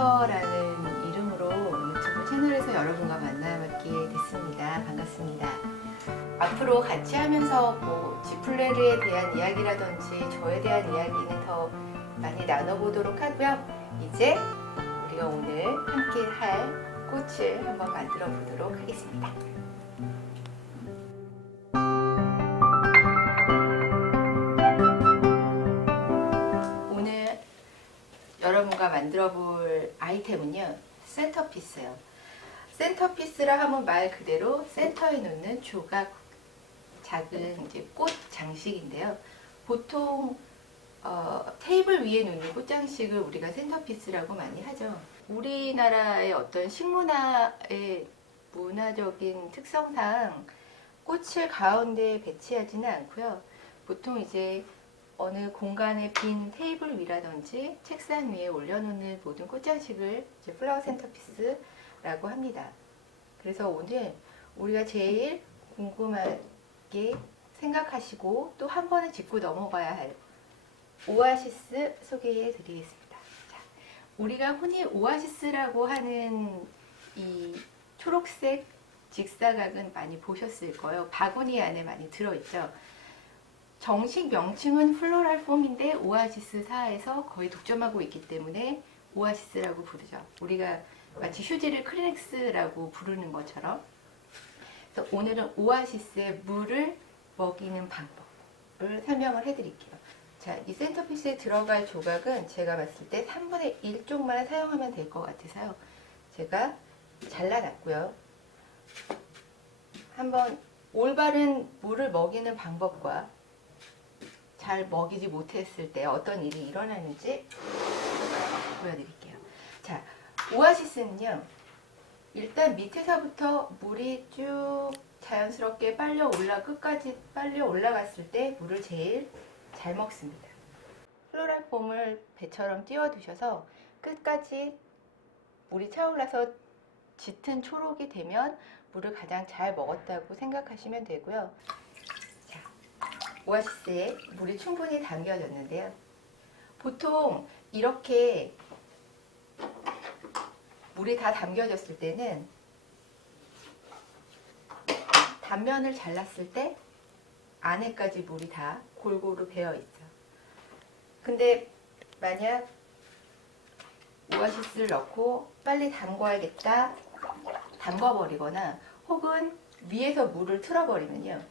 아트센터라는 이름으로 유튜브 채널에서 여러분과 만나뵙게 됐습니다. 반갑습니다. 앞으로 같이 하면서 지플레르에 대한 이야기라든지 저에 대한 이야기는 더 많이 나눠보도록 하고요. 이제 우리가 오늘 함께 할 꽃을 한번 만들어 보도록 하겠습니다. 오늘 여러분과 만들어 볼 아이템은요, 센터피스예요. 센터피스라 하면 말 그대로 센터에 놓는 조각 작은 이제 꽃 장식인데요. 보통 테이블 위에 놓는 꽃장식을 우리가 센터피스라고 많이 하죠. 우리나라의 어떤 식문화의 문화적인 특성상 꽃을 가운데 배치하지는 않고요. 보통 이제 어느 공간의 빈 테이블 위라든지 책상 위에 올려놓는 모든 꽃장식을 이제 플라워 센터피스라고 합니다. 그래서 오늘 우리가 제일 궁금하게 생각하시고 또 한 번은 짚고 넘어가야 할 오아시스 소개해 드리겠습니다. 자, 우리가 흔히 오아시스라고 하는 이 초록색 직사각은 많이 보셨을 거예요. 바구니 안에 많이 들어있죠. 정식 명칭은 플로랄 폼인데 오아시스사에서 거의 독점하고 있기 때문에 오아시스라고 부르죠. 우리가 마치 휴지를 크리넥스라고 부르는 것처럼. 그래서 오늘은 오아시스의 물을 먹이는 방법을 설명을 해드릴게요. 자, 이 센터피스에 들어갈 조각은 제가 봤을 때 3분의 1 쪽만 사용하면 될 것 같아서요. 제가 잘라놨고요. 한번 올바른 물을 먹이는 방법과 잘 먹이지 못했을 때 어떤 일이 일어나는지 보여드릴게요. 자, 오아시스는요, 일단 밑에서부터 물이 쭉 자연스럽게 끝까지 빨려 올라갔을 때 물을 제일 잘 먹습니다. 플로랄 폼을 배처럼 띄워두셔서 끝까지 물이 차올라서 짙은 초록이 되면 물을 가장 잘 먹었다고 생각하시면 되고요. 자, 오아시스에 물이 충분히 담겨졌는데요. 보통 이렇게 물이 다 담겨졌을 때는 단면을 잘랐을 때 안에까지 물이 다 골고루 배어 있죠. 근데 만약 오아시스를 넣고 빨리 담궈야겠다, 담궈버리거나 혹은 위에서 물을 틀어버리면요,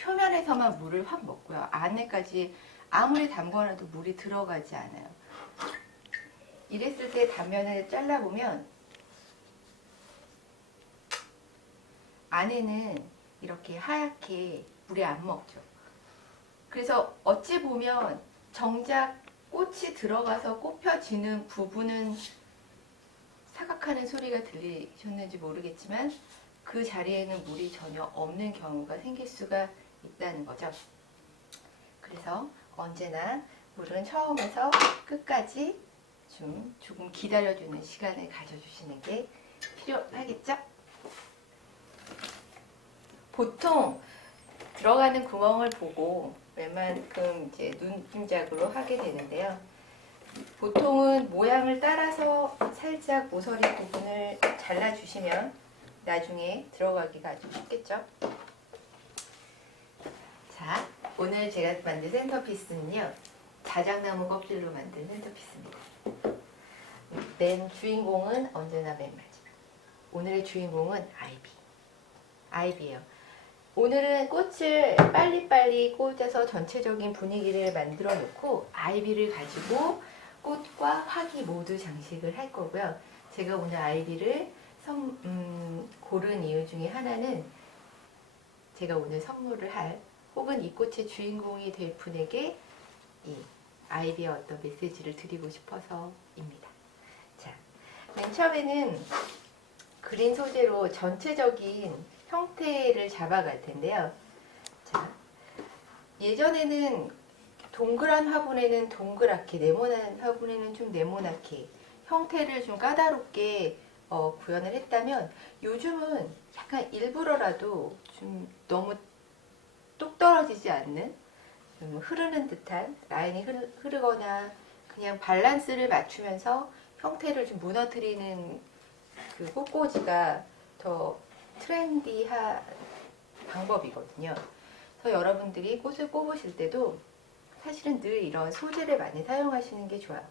표면에서만 물을 확 먹고요, 안에까지 아무리 담궈놔도 물이 들어가지 않아요. 이랬을 때 단면을 잘라보면 안에는 이렇게 하얗게 물이 안 먹죠. 그래서 어찌 보면 정작 꽃이 들어가서 꽃펴지는 부분은 사각하는 소리가 들리셨는지 모르겠지만 그 자리에는 물이 전혀 없는 경우가 생길 수가 있다는 거죠. 그래서 언제나 물은 처음에서 끝까지 조금 기다려주는 시간을 가져주시는 게 필요하겠죠? 보통 들어가는 구멍을 보고 웬만큼 이제 눈동작으로 하게 되는데요. 보통은 모양을 따라서 살짝 모서리 부분을 잘라주시면 나중에 들어가기가 아주 쉽겠죠? 자, 오늘 제가 만든 센터피스는요, 자작나무 껍질로 만든 센터피스입니다. 맨 주인공은 언제나 맨 마지막. 오늘의 주인공은 아이비예요. 오늘은 꽃을 빨리빨리 꽂아서 전체적인 분위기를 만들어 놓고 아이비를 가지고 꽃과 화기 모두 장식을 할 거고요. 제가 오늘 아이비를 고른 이유 중에 하나는 제가 오늘 선물을 할, 혹은 이 꽃의 주인공이 될 분에게 이 아이비의 어떤 메시지를 드리고 싶어서입니다. 자, 맨 처음에는 그린 소재로 전체적인 형태를 잡아갈 텐데요. 자, 예전에는 동그란 화분에는 동그랗게, 네모난 화분에는 좀 네모나게 형태를 좀 까다롭게 구현을 했다면, 요즘은 약간 일부러라도 좀 너무 똑 떨어지지 않는, 좀 흐르는 듯한 라인이 흐르거나 그냥 밸런스를 맞추면서 형태를 좀 무너뜨리는 그 꽃꽂이가 더 트렌디한 방법이거든요. 그래서 여러분들이 꽃을 뽑으실 때도 사실은 늘 이런 소재를 많이 사용하시는 게 좋아요.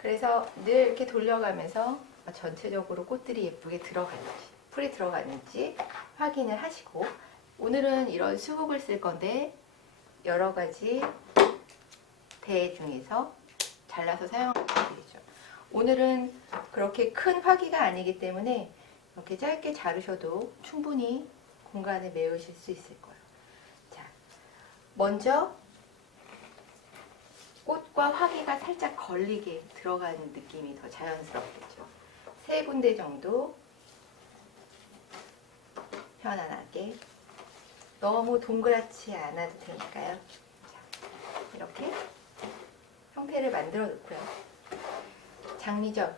그래서 늘 이렇게 돌려가면서 전체적으로 꽃들이 예쁘게 들어가는지, 풀이 들어가는지 확인을 하시고, 오늘은 이런 수국을 쓸 건데 여러 가지 대 중에서 잘라서 사용하면 되죠. 오늘은 그렇게 큰 화기가 아니기 때문에 이렇게 짧게 자르셔도 충분히 공간을 메우실 수 있을 거예요. 자, 먼저 꽃과 화기가 살짝 걸리게 들어가는 느낌이 더 자연스럽겠죠. 3군데 정도 편안하게, 너무 동그랗지 않아도 되니까요. 자, 이렇게 형태를 만들어 놓고요. 장미죠.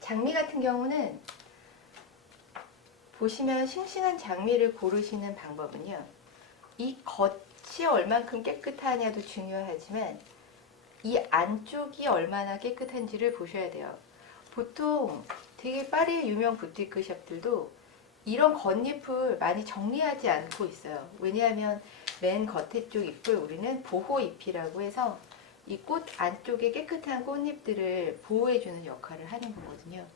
장미 같은 경우는 보시면 싱싱한 장미를 고르시는 방법은요, 이 겉이 얼만큼 깨끗하냐도 중요하지만 이 안쪽이 얼마나 깨끗한지를 보셔야 돼요. 보통 되게 파리의 유명 부티크 샵들도 이런 겉잎을 많이 정리하지 않고 있어요. 왜냐하면 맨 겉에 쪽 잎을 우리는 보호 잎이라고 해서 이 꽃 안쪽에 깨끗한 꽃잎들을 보호해주는 역할을 하는 거거든요.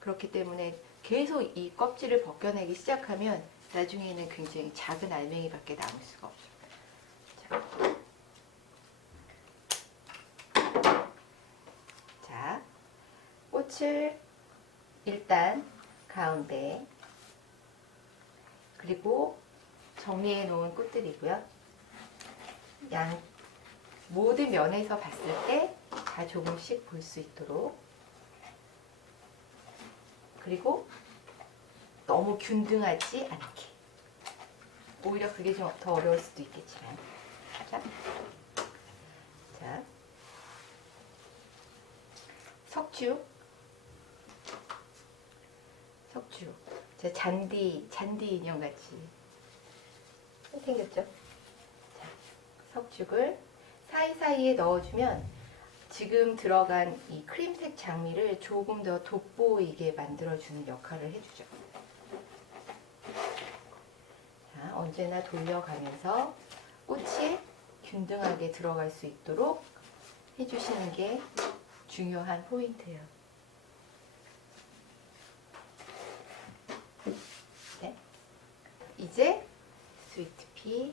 그렇기 때문에 계속 이 껍질을 벗겨내기 시작하면 나중에는 굉장히 작은 알맹이밖에 남을 수가 없어요. 자, 꽃을 일단 가운데, 그리고 정리해 놓은 꽃들이고요. 모든 면에서 봤을 때 다 조금씩 볼 수 있도록, 그리고 너무 균등하지 않게, 오히려 그게 좀 더 어려울 수도 있겠지만, 자, 석주, 제 잔디 인형 같이 생겼죠? 자, 석죽을 사이사이에 넣어주면 지금 들어간 이 크림색 장미를 조금 더 돋보이게 만들어주는 역할을 해주죠. 자, 언제나 돌려가면서 꽃이 균등하게 들어갈 수 있도록 해주시는 게 중요한 포인트예요. 네. 이제 스위트피.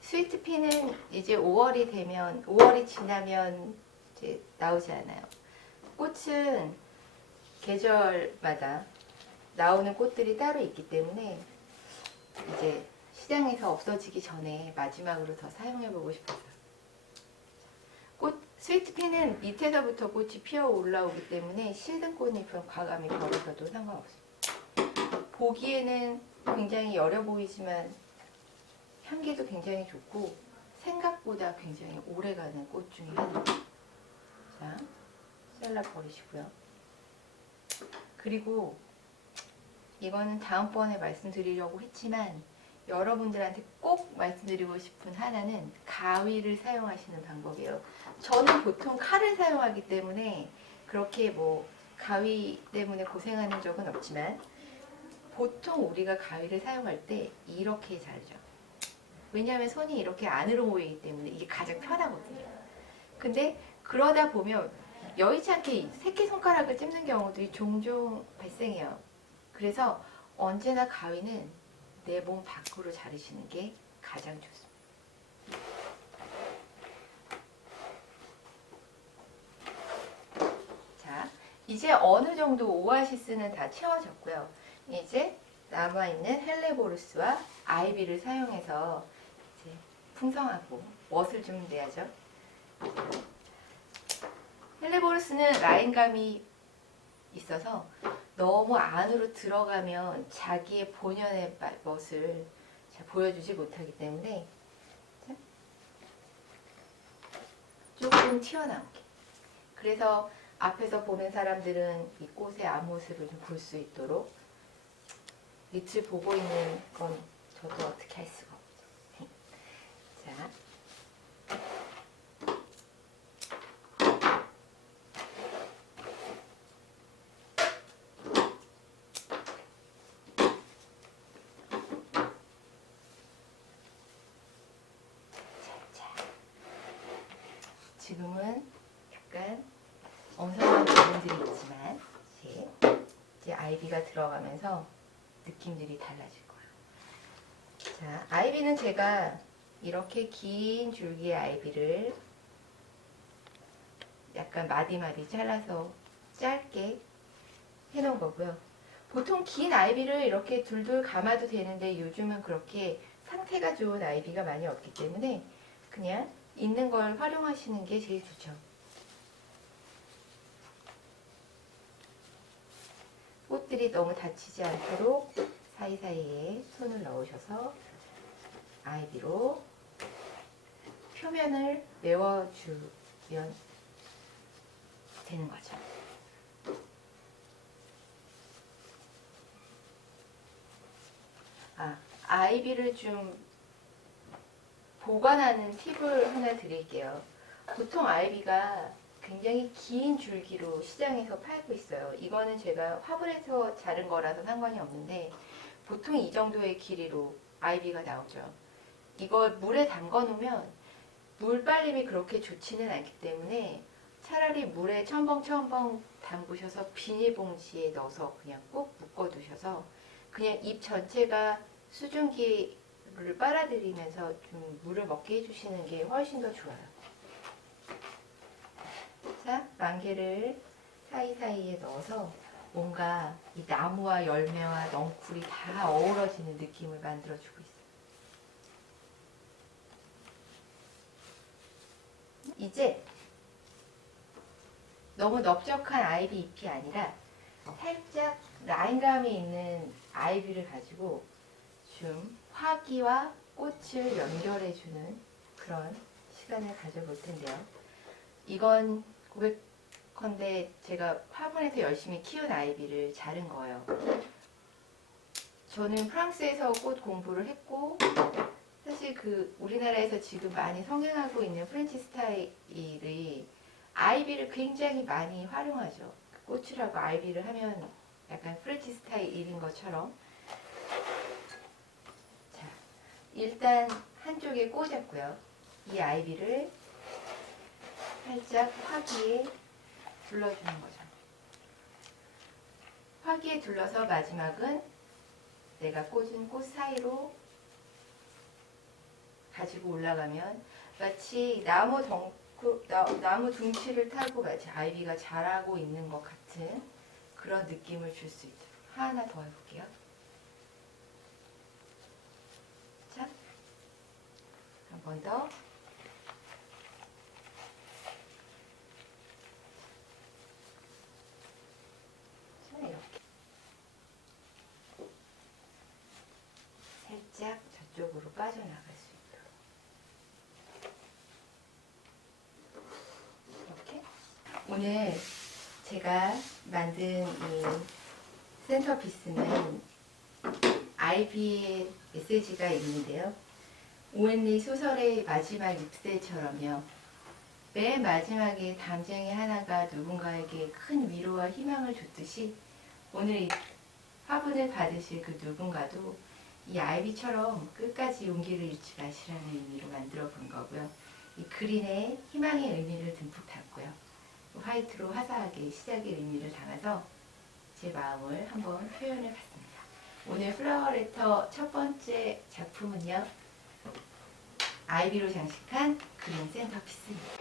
스위트피는 이제 5월이 지나면 이제 나오지 않아요. 꽃은 계절마다 나오는 꽃들이 따로 있기 때문에 이제 시장에서 없어지기 전에 마지막으로 더 사용해보고 싶어서. 스위트피는 밑에서부터 꽃이 피어 올라오기 때문에 실든 꽃잎은 과감히 버려서도 상관없어요. 보기에는 굉장히 여려 보이지만 향기도 굉장히 좋고 생각보다 굉장히 오래가는 꽃 중에 하나예요. 자, 잘라 버리시고요. 그리고 이거는 다음번에 말씀드리려고 했지만 여러분들한테 꼭 말씀드리고 싶은 하나는 가위를 사용하시는 방법이에요. 저는 보통 칼을 사용하기 때문에 그렇게 뭐 가위 때문에 고생하는 적은 없지만 보통 우리가 가위를 사용할 때 이렇게 자르죠. 왜냐하면 손이 이렇게 안으로 모이기 때문에 이게 가장 편하거든요. 근데 그러다 보면 여의치 않게 새끼손가락을 찝는 경우들이 종종 발생해요. 그래서 언제나 가위는 내 몸 밖으로 자르시는 게 가장 좋습니다. 자, 이제 어느 정도 오아시스는 다 채워졌고요. 이제 남아있는 헬레보루스와 아이비를 사용해서 이제 풍성하고 멋을 좀 내야죠. 헬레보루스는 라인감이 있어서 너무 안으로 들어가면 자기의 본연의 멋을 잘 보여주지 못하기 때문에 조금 튀어나오게. 그래서 앞에서 보는 사람들은 이 꽃의 앞모습을 좀 볼 수 있도록 밑을 보고 있는 건 저도 어떻게 할 수가 없죠. 자, 지금은 약간 엉성한 부분들이 있지만 이제 아이비가 들어가면서 느낌들이 달라질 거예요. 자, 아이비는 제가 이렇게 긴 줄기의 아이비를 약간 마디마디 잘라서 짧게 해놓은 거고요. 보통 긴 아이비를 이렇게 둘둘 감아도 되는데 요즘은 그렇게 상태가 좋은 아이비가 많이 없기 때문에 그냥 있는 걸 활용하시는 게 제일 좋죠. 꽃들이 너무 다치지 않도록 사이사이에 손을 넣으셔서 아이비로 표면을 메워주면 되는 거죠. 아이비를 좀 보관하는 팁을 하나 드릴게요. 보통 아이비가 굉장히 긴 줄기로 시장에서 팔고 있어요. 이거는 제가 화분에서 자른 거라서 상관이 없는데 보통 이 정도의 길이로 아이비가 나오죠. 이걸 물에 담가 놓으면 물 빨림이 그렇게 좋지는 않기 때문에 차라리 물에 첨벙첨벙 담그셔서 비닐봉지에 넣어서 그냥 꼭 묶어 두셔서 그냥 잎 전체가 수증기를 빨아들이면서 좀 물을 먹게 해주시는 게 훨씬 더 좋아요. 자, 만개를 사이사이에 넣어서 뭔가 이 나무와 열매와 넝쿨이 다 어우러지는 느낌을 만들어주고 있어요. 이제 너무 넓적한 아이비 잎이 아니라 살짝 라인감이 있는 아이비를 가지고 좀 화기와 꽃을 연결해주는 그런 시간을 가져볼 텐데요. 이건 고백컨대 제가 화분에서 열심히 키운 아이비를 자른 거예요. 저는 프랑스에서 꽃 공부를 했고 사실 우리나라에서 지금 많이 성행하고 있는 프렌치 스타일이 아이비를 굉장히 많이 활용하죠. 꽃이라고 아이비를 하면 약간 프렌치 스타일인 것처럼. 자, 일단 한쪽에 꽂았고요. 이 아이비를 살짝 화기에 둘러주는 거죠. 화기에 둘러서 마지막은 내가 꽂은 꽃 사이로 가지고 올라가면 마치 나무 둥치를 타고 마치 아이비가 자라고 있는 것 같은 그런 느낌을 줄 수 있죠. 하나 더 해볼게요. 자, 한 번 더. 자, 이렇게 살짝 저쪽으로 빠져나갈 수 있도록 이렇게. 오늘 제가 만든 이 센터피스는 아이비의 메시지가 있는데요. 오웬리 소설의 마지막 잎새처럼요. 맨 마지막에 담쟁이 하나가 누군가에게 큰 위로와 희망을 줬듯이 오늘 이 화분을 받으실 그 누군가도 이 아이비처럼 끝까지 용기를 잃지 마시라는 의미로 만들어 본 거고요. 이 그린에 희망의 의미를 듬뿍 담고요. 화이트로 화사하게 시작의 의미를 담아서 제 마음을 한번 표현해 봤습니다. 오늘 플라워레터 첫 번째 작품은요. 아이비로 장식한 그린 센터피스입니다.